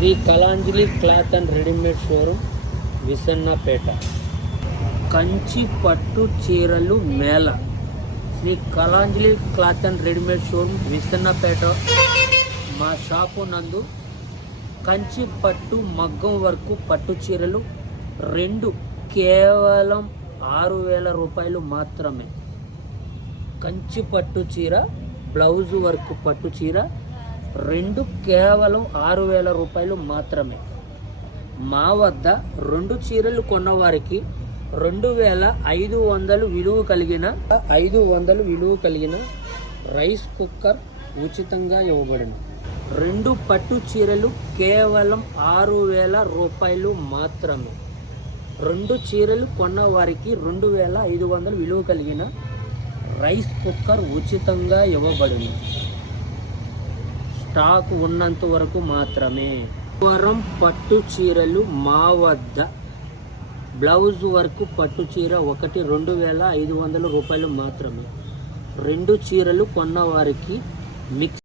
Shri Kalanjali cloth and readymade showroom, Vissannapeta. Kanchi పట్టు చీరలు మేళ. Shri Kalanjali cloth and readymade showroom, Vissannapeta. మా షాపు నందు కంచి పట్టు మగ్గం వరకు పట్టు చీరలు రెండు కేవలం 6,000 రూపాయలు మాత్రమే. కంచి పట్టు చీర, బ్లౌజ్ వర్క్ పట్టు చీర రెండు కేవలం 6,000 రూపాయలు మాత్రమే. మా వద్ద రెండు చీరలు కొన్నవారికి 2,500 విలువ కలిగిన రైస్ కుక్కర్ ఉచితంగా ఇవ్వబడింది. రెండు పట్టు చీరలు కేవలం 6,000 రూపాయలు మాత్రమే. రెండు చీరలు కొన్న వారికి 2,500 విలువ కలిగిన రైస్ కుక్కర్ ఉచితంగా ఇవ్వబడింది. స్టాక్ ఉన్నంత వరకు మాత్రమే. వరం పట్టు చీరలు మా వద్ద బ్లౌజ్ వర్క్ పట్టు చీర ఒకటి 2,500 రూపాయలు మాత్రమే. రెండు చీరలు కొన్న వారికి మిక్స్